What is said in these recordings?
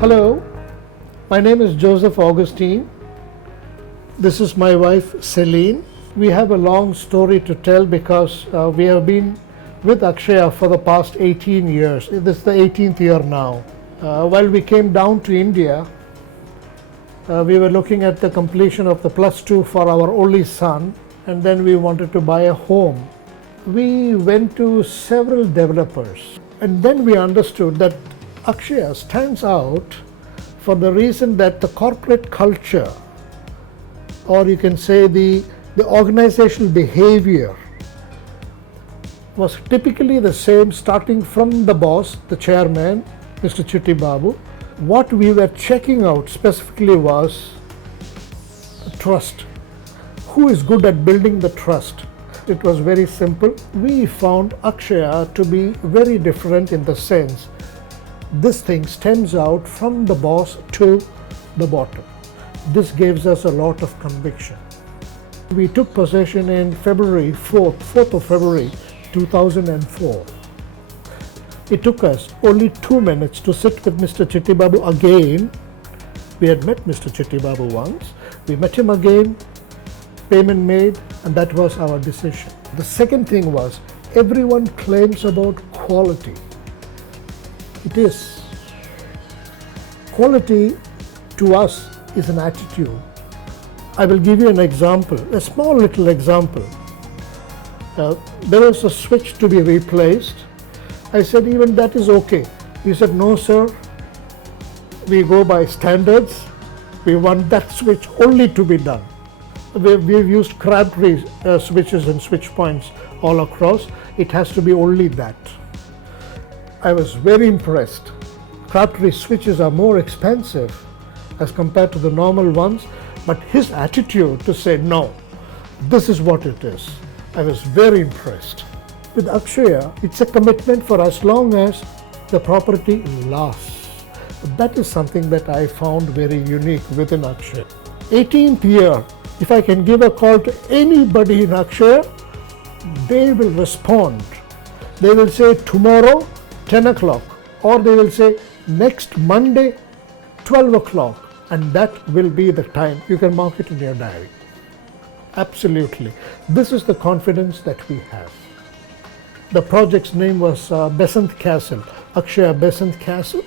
Hello, my name is Joseph Augustine. This is my wife Celine. We have a long story to tell because we have been with Akshaya for the past 18 years. This is the 18th year now. While we came down to India, we were looking at the completion of the +2 for our only son, and then we wanted to buy a home. We went to several developers, and then we understood that Akshaya stands out for the reason that the corporate culture, or you can say the organizational behavior, was typically the same starting from the boss, the chairman, Mr. Chitti Babu. What we were checking out specifically was trust. Who is good at building the trust? It was very simple. We found Akshaya to be very different in the sense this thing stems out from the boss to the bottom. This gives us a lot of conviction. We took possession in February 4th of February 2004. It took us only 2 minutes to sit with Mr. Chitti Babu again. We had met Mr. Chitti Babu once. We met him again, payment made, and that was our decision. The second thing was, everyone claims about quality. It is. Quality to us is an attitude. I will give you an example, a small little example. There was a switch to be replaced. I said, even that is okay. He said, no sir, we go by standards. We want that switch only to be done. We've used crabtree switches and switch points all across. It has to be only that. I was very impressed. Crabtree switches are more expensive as compared to the normal ones, but his attitude to say, no, this is what it is. I was very impressed. With Akshaya, it's a commitment for as long as the property lasts. That is something that I found very unique within Akshaya. 18th year, if I can give a call to anybody in Akshaya, they will respond. They will say tomorrow, 10 o'clock, or they will say next Monday, 12 o'clock, and that will be the time. You can mark it in your diary. Absolutely. This is the confidence that we have. The project's name was Besant Castle, Akshaya Besant Castle.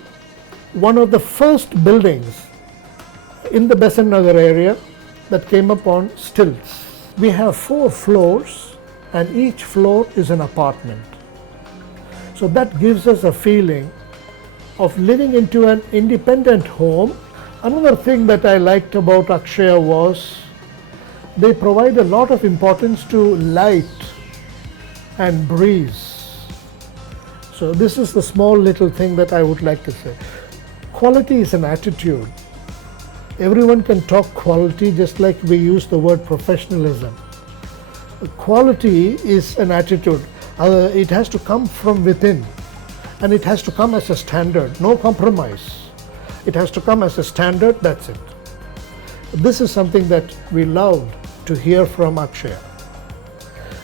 One of the first buildings in the Besant Nagar area that came up on stilts. We have 4 floors, and each floor is an apartment. So that gives us a feeling of living into an independent home. Another thing that I liked about Akshaya was they provide a lot of importance to light and breeze. So this is the small little thing that I would like to say. Quality is an attitude. Everyone can talk quality just like we use the word professionalism. Quality is an attitude. It has to come from within, and it has to come as a standard, no compromise. It has to come as a standard, that's it. This is something that we loved to hear from Akshaya.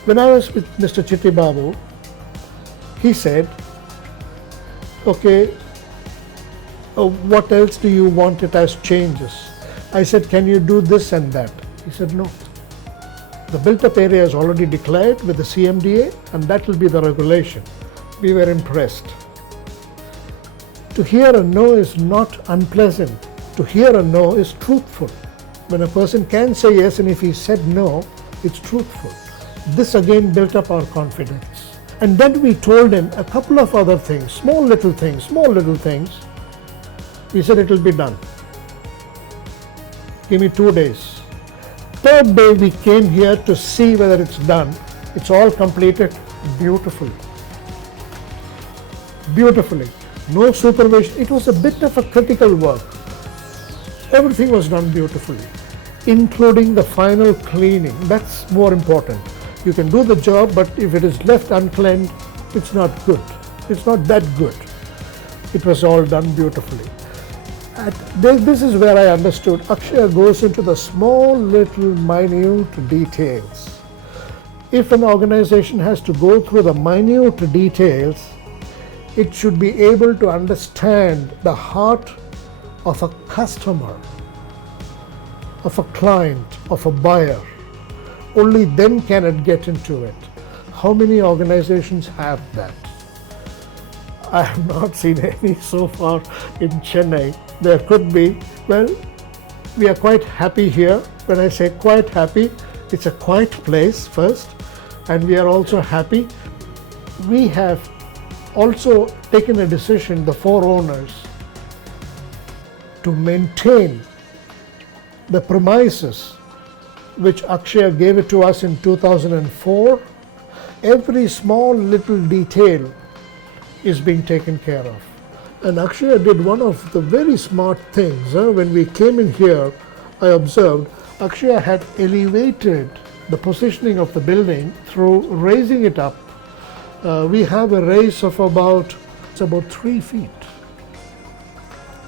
When I was with Mr. Chitti Babu, he said, okay, what else do you want it as changes? I said, can you do this and that? He said, no. The built-up area is already declared with the CMDA, and that will be the regulation. We were impressed. To hear a no is not unpleasant. To hear a no is truthful. When a person can say yes, and if he said no, it's truthful. This again built up our confidence. And then we told him a couple of other things, small little things. He said, it will be done. Give me 2 days. Third day we came here to see whether it's done. It's all completed beautifully. Beautifully. No supervision. It was a bit of a critical work. Everything was done beautifully, including the final cleaning. That's more important. You can do the job, but if it is left uncleaned, it's not good. It's not that good. It was all done beautifully. This is where I understood Akshaya goes into the small little minute details. If an organization has to go through the minute details, it should be able to understand the heart of a customer, of a client, of a buyer. Only then can it get into it. How many organizations have that? I have not seen any so far in Chennai. There could be. Well, we are quite happy here. When I say quite happy, it's a quiet place first, and we are also happy. We have also taken a decision, the four owners, to maintain the premises which Akshaya gave it to us in 2004. Every small little detail is being taken care of. And Akshaya did one of the very smart things. When we came in here, I observed Akshaya had elevated the positioning of the building through raising it up. We have a raise of about 3 feet.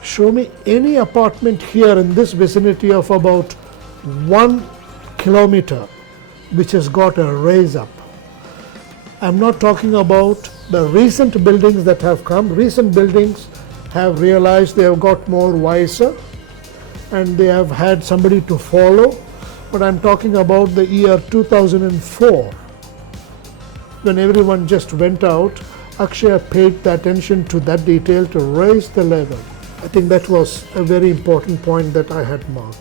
Show me any apartment here in this vicinity of about 1 kilometer which has got a raise up. I'm not talking about the recent buildings that have come. Recent buildings have realized they have got more wiser and they have had somebody to follow. But I'm talking about the year 2004, when everyone just went out. Akshaya paid the attention to that detail to raise the level. I think that was a very important point that I had marked.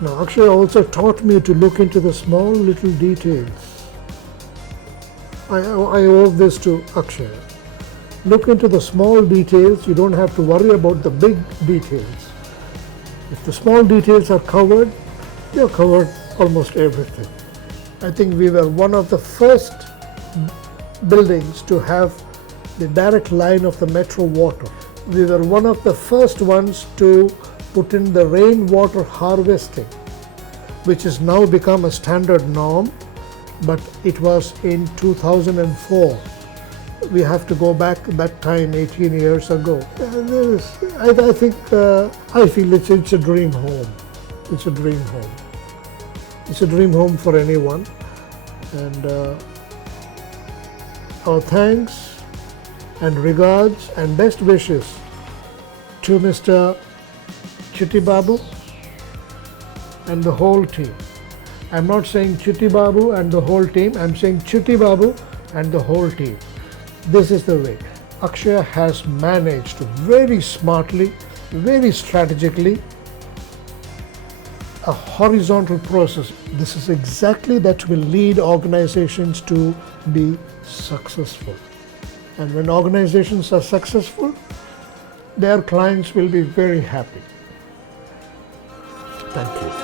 Now, Akshaya also taught me to look into the small little details. I owe this to Akshaya. Look into the small details. You don't have to worry about the big details. If the small details are covered, you're covered almost everything. I think we were one of the first buildings to have the direct line of the metro water. We were one of the first ones to put in the rainwater harvesting, which has now become a standard norm, but it was in 2004. We have to go back that time 18 years ago. I feel it's a dream home. It's a dream home. It's a dream home for anyone. And our thanks and regards and best wishes to Mr. Chitti Babu and the whole team. I'm not saying Chitti Babu and the whole team, I'm saying Chitti Babu and the whole team. This is the way. Akshaya has managed very smartly, very strategically, a horizontal process. This is exactly that will lead organizations to be successful. And when organizations are successful, their clients will be very happy. Thank you.